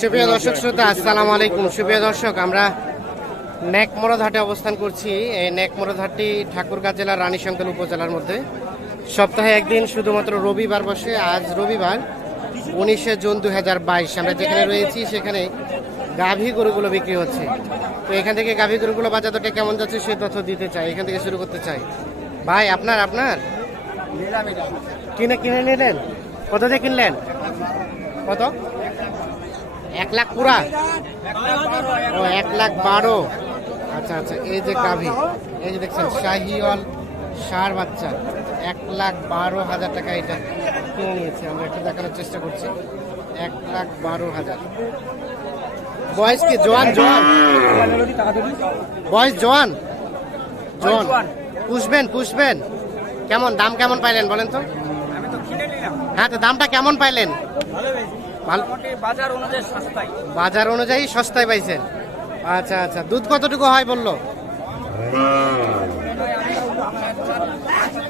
সুপ্রিয় দর্শক শ্রোতা, আসসালামু আলাইকুম। সুপ্রিয় দর্শক, আমরা নেকমরদ হাটে অবস্থান করছি। এই নেকমরদ হাটটি ঠাকুরগাঁ জেলার রানীশঙ্কর উপজেলার মধ্যে। সপ্তাহে একদিন শুধুমাত্র রবিবার বসে, আজ রবিবার, উনিশে জুন দু হাজার বাইশ। আমরা যেখানে রয়েছি, সেখানে গাভী গরুগুলো বিক্রি হচ্ছে। তো এখান থেকে গাভী গরুগুলো বাজার দরটা কেমন যাচ্ছে, সেই তথ্য দিতে চাই। এখান থেকে শুরু করতে চাই। ভাই, আপনার আপনার? কিনে কিনে নিলেন? কত দিয়ে কিনলেন? কত? এক লাখ পুরা? ও, এক লাখ বারো। আচ্ছা আচ্ছা এই যে গাভী, এই যে দেখছেন, শাহিওয়াল সার বাচ্চা, এক লাখ বারো হাজার টাকা এটা কিনে নিয়েছে। আমরা একটু দেখানোর চেষ্টা করছি। এক লাখ বারো হাজার। বয়স কি? জোয়ান জোয়ান? বয়স জোয়ান? জোয়ান। পুষবেন পুষবেন। কেমন, দাম কেমন পাইলেন বলেন তো? হ্যাঁ তো দামটা কেমন পাইলেন? বাজার অনুযায়ী সস্তায়। বাজার অনুযায়ী সস্তায় পাইছেন। আচ্ছা আচ্ছা। দুধ কতটুকু হয় বলল?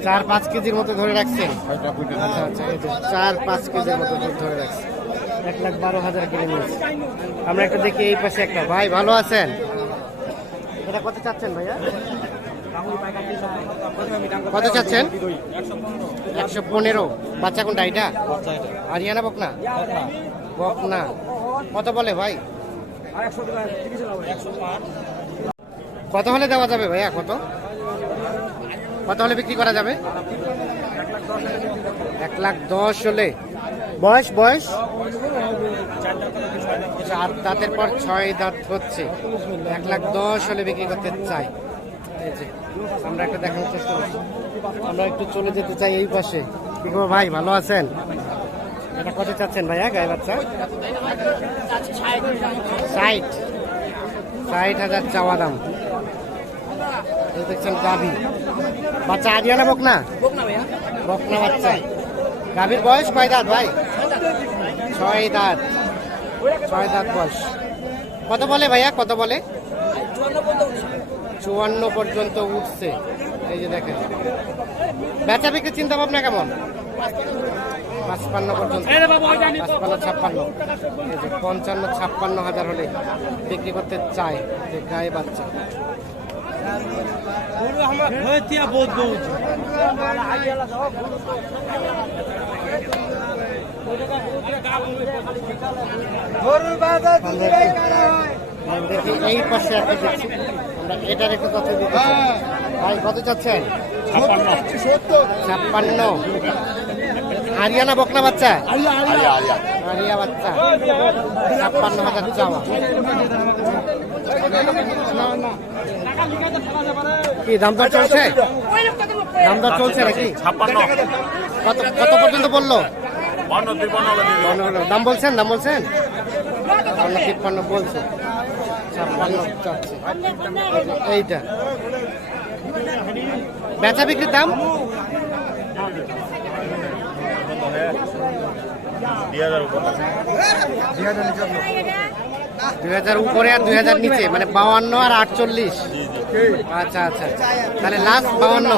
চার পাঁচ কেজির মতো ধরে রাখছেন। আচ্ছা আচ্ছা এই চার পাঁচ কেজির মতো দুধ ধরে রাখছেন। এক লাখ বারো হাজার কিনে নিয়েছি। আমরা একটা দেখি এই পাশে একটা। ভাই ভালো আছেন? এটা কত চাচ্ছেন ভাইয়া? কত চাচ্ছেন? একশো পনেরো। বাচ্চা কোনটা এটা? আরিয়ানা বকনা? বকনা। কত বলে ভাই? কত হলে দেওয়া যাবে ভাইয়া কত? কত হলে বিক্রি করা যাবে? এক লাখ দশ হলে। বয়স বয়স? চার দাঁতের পর ছয় দাঁত হচ্ছে। এক লাখ দশ হলে বিক্রি করতে চাই। আমরা একটা দেখানোর চেষ্টা করছি। আমরা একটু চলে যেতে চাই এই পাশে। কি ভাই, ভালো আছেন? এটা কত চাচ্ছেন ভাইয়া, গায়ে বাচ্চা? ষাট। ষাট হাজার চাওয়া দাম। দেখছেন গাভী। বাচ্চা আরিয়ানা বকনা বকনা বাচ্চা। গাভীর বয়স কয় দাঁত ভাই? ছয় দাঁত। ছয় দাঁত বয়স। কত বলে ভাইয়া, কত বলে? চুয়ান্ন পর্যন্ত উঠছে। এই যে দেখেন। বেচা বিক্রির চিন্তা ভাবনা কেমন? পাঁচপান্ন পর্যন্ত। পাঁচপান্ন ছাপ্পান্ন। এই যে পঞ্চান্ন ছাপ্পান্ন হাজার হলে বিক্রি করতে চায় যে গায়ে বাচ্চা। আমরা দেখি এই পাশে একটা দেখছি। আমরা এটার একটু কথা দিতে ভাই কত চাচ্ছেন? ছাপ্পান্ন। আরিয়ানা বকনা বাচ্চা? আরিয়া বাচ্চা। ছাপ্পান্ন হাজার চাওয়া কি দাম দর চলছে? দাম দর চলছে নাকি? ছাপ্পান্ন। কত কত পর্যন্ত বলল। দাম বলছেন দাম বলছেন? তিপ্পান্ন বলছে। ছাপ্পান্ন চাচ্ছে এইটা। বেচা বিক্রির দাম? দুই হাজার দুই হাজার উপরে আর দুই হাজার নিচে মানে বাউান্ন আর আটচল্লিশ। আচ্ছা আচ্ছা তাহলে লাস্ট বাউান্ন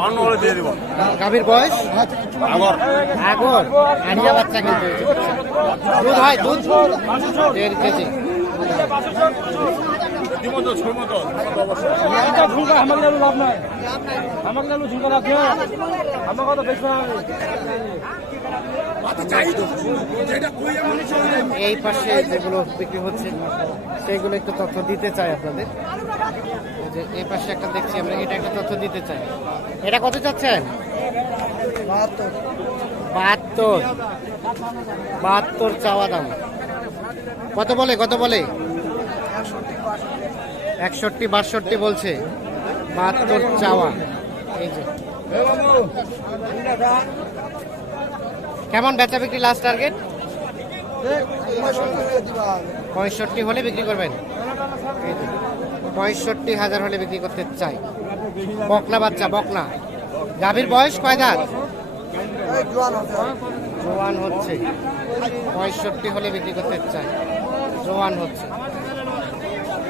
বান্ন হলে দিয়ে দেবো গাভীর বয়স? আগর। আগর। আনিয়া বাচ্চা কিন্তু দুধ হয় দুধ? দেড় কেজি। রীতিমতো ছুমতো এই পাশে যেগুলো বিক্রি হচ্ছে সেগুলো একটু তথ্য দিতে চাই আপনাদের। এই যে এই পাশে একটা দেখছি আমরা এটা একটা তথ্য দিতে চাই। এটা কত চাচ্ছেন? বাহাত্তর। বাহাত্তর। চাওয়া দাম। কত বলে কত বলে? একষট্টি বাষট্টি বলছে। বাহাত্তর চাওয়া। এই যে। কেমন বেচা বিক্রি লাস্ট টার্গেট পঁয়ষট্টি হলে বিক্রি করবেন। পঁয়ষট্টি হাজার হলে বিক্রি করতে চাই। বকনা বাচ্চা, বকনা। গাভীর বয়স কয় জোয়ান হচ্ছে। পঁয়ষট্টি হলে বিক্রি করতে চাই। জোয়ান হচ্ছে।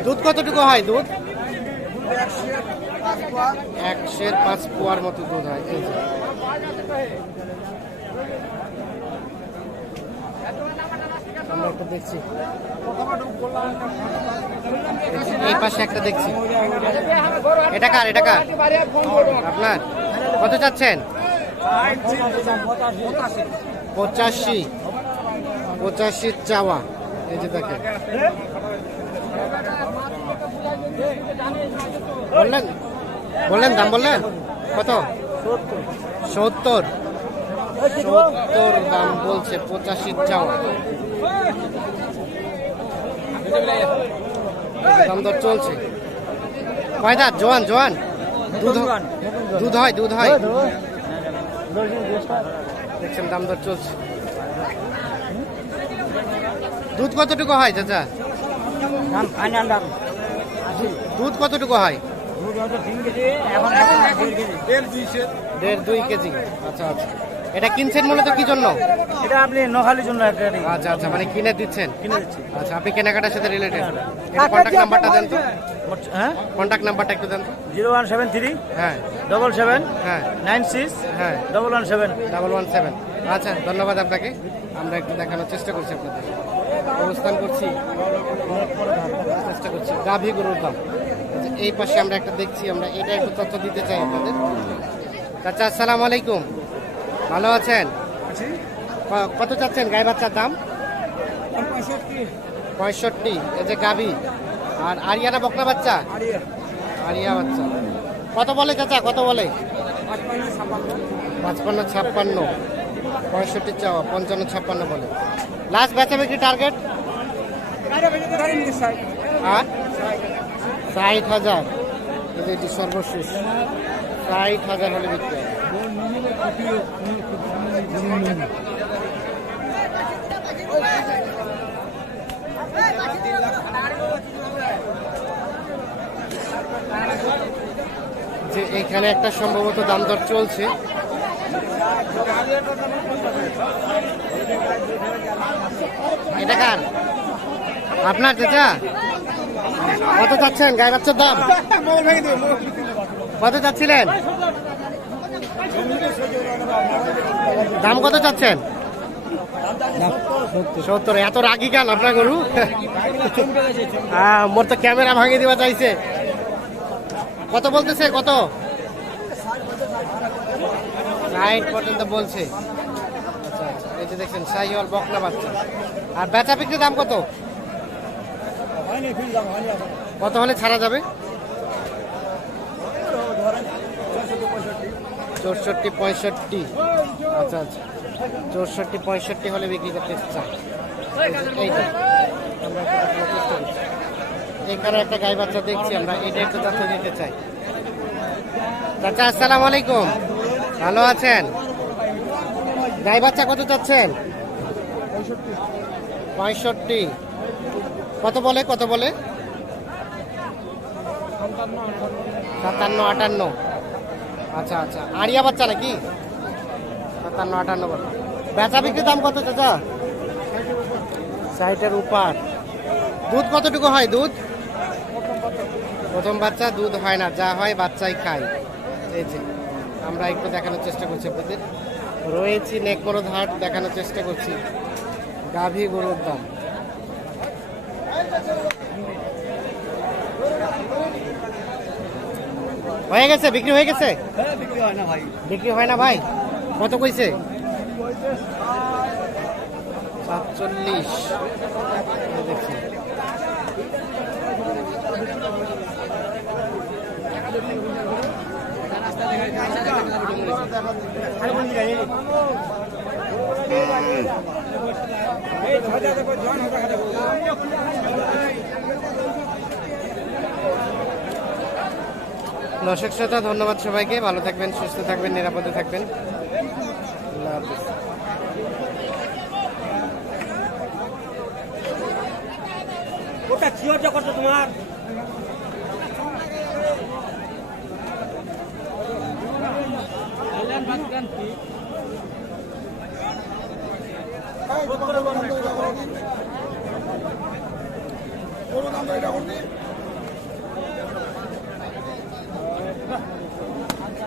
দুধ কতটুকু হয় দুধ? একশের পাঁচ পোয়ার মতো দুধ হয়। এই পাশে একটা দেখছি। এটা কার? এটা কার? আপনার? কত চাচ্ছেন? পঁচাশি। পঁচাশি চাওয়া। এই যে দেখেন। বললেন? বললেন দাম বললেন? কত? সত্তর। সত্তর দাম বলছে পঁচাশি চাওয়া। দাম দর চলছে। কয় দাঁত জোয়ান জোয়ান? দুধ দুধ হয় দুধ হয়। দেখছেন দাম দর চলছে। দুধ কতটুকু হয় চাচা? দুধ কতটুকু হয়? দেড় দুই কেজি। আচ্ছা আচ্ছা। এটা কিনছেন মূলত কি জন্য? এটা আপনি নোখালির জন্য একটা আচ্ছা আচ্ছা মানে কিনে দিচ্ছেন? কিনে দিচ্ছি। আচ্ছা আপনি কেনাকাটার সাথে রিলেটেড কন্ট্যাক্ট নাম্বারটা দেন তো? হ্যাঁ? কন্ট্যাক্ট নাম্বারটা একটু দেন তো। জিরো ওয়ান সেভেন থ্রি হ্যাঁ। ডবল সেভেন হ্যাঁ। নাইন সিক্স হ্যাঁ। Double one seven. Double one seven. আচ্ছা ধন্যবাদ আপনাকে। আমরা একটু দেখানোর চেষ্টা করছি আপনাদের। অবস্থান করছি। চেষ্টা করছি। গাভী গরুর দাম। এই পাশে আমরা একটা দেখছি। আমরা এটা একটু তথ্য দিতে চাই আপনাদের। আচ্ছা আসসালামু আলাইকুম। ভালো আছেন? কত চাচ্ছেন গায়ে বাচ্চার দাম? পঁয়ষট্টি। এই যে গাভী। আর আরিয়ানা বকনা বাচ্চা? আরিয়া। বাচ্চা। কত বলে চাচা কত বলে? পাঁচপান্ন ছাপ্পান্ন। পঁয়ষট্টি চাওয়া পঞ্চান্ন ছাপ্পান্ন বলে। লাস্ট বেচা বিক্রি টার্গেট আর ষাট। হাজার। এটি সর্বশেষ। ষাট হাজার হলে বিক্রি হয়। যে এখানে একটা সম্ভবত দাম দর চলছে। এটা কার? আপনার চাচা? কত চাচ্ছেন? গায়ে বাচ্চার দাম। কত চাচ্ছিলেন? দাম কত চাচ্ছেন? সত্তর। এত রাগি কেন আপনার গরু? হ্যাঁ মোর তো ক্যামেরা ভাঙিয়ে দেওয়া চাইছে। কত বলতেছে? কত? পর্যন্ত বলছে। এই যে দেখছেন শাহিওয়াল বকনা বাচ্চা। আর বেচা বিক্রি দাম কত? কত হলে ছাড়া যাবে? চৌষট্টি পঁয়ষট্টি। আচ্ছা আচ্ছা। চৌষট্টি পঁয়ষট্টি হলে বিক্রি করতে চাই। এখানে একটা গাই বাচ্চা দেখছি আমরা এটা একটু তথ্য দিতে চাই। চাচা, আসসালাম আলাইকুম। ভালো আছেন? গাই বাচ্চা কত চাচ্ছেন? পঁয়ষট্টি। কত বলে কত বলে? সাতান্ন, আটান্ন। আচ্ছা আচ্ছা। আড়িয়া বাচ্চা নাকি? সাতান্ন, আটান্ন বেচা বিক্রি দাম কত চাচা? ষাটের উপার। দুধ কতটুকু হয় দুধ? প্রথম বাচ্চা, দুধ হয় না। যা হয় বাচ্চাই খায়। এই আমরা একটু দেখানোর চেষ্টা করছি আপনাদের। রয়েছি নেকমরদ হাট দেখানোর চেষ্টা করছি। গাভী গরুর দাম। হয়ে গেছে? বিক্রি হয়ে গেছে? বিক্রি হয় না ভাই। বিক্রি হয় না ভাই? কত কইছে? সাতচল্লিশ। এই দর্শক শ্রোতা ধন্যবাদ সবাইকে। ভালো থাকবেন সুস্থ থাকবেন নিরাপদে থাকবেন। আল্লাহ হাফিজ। ওটা চিওরটা তোমার? কোনো দাম এটা করতে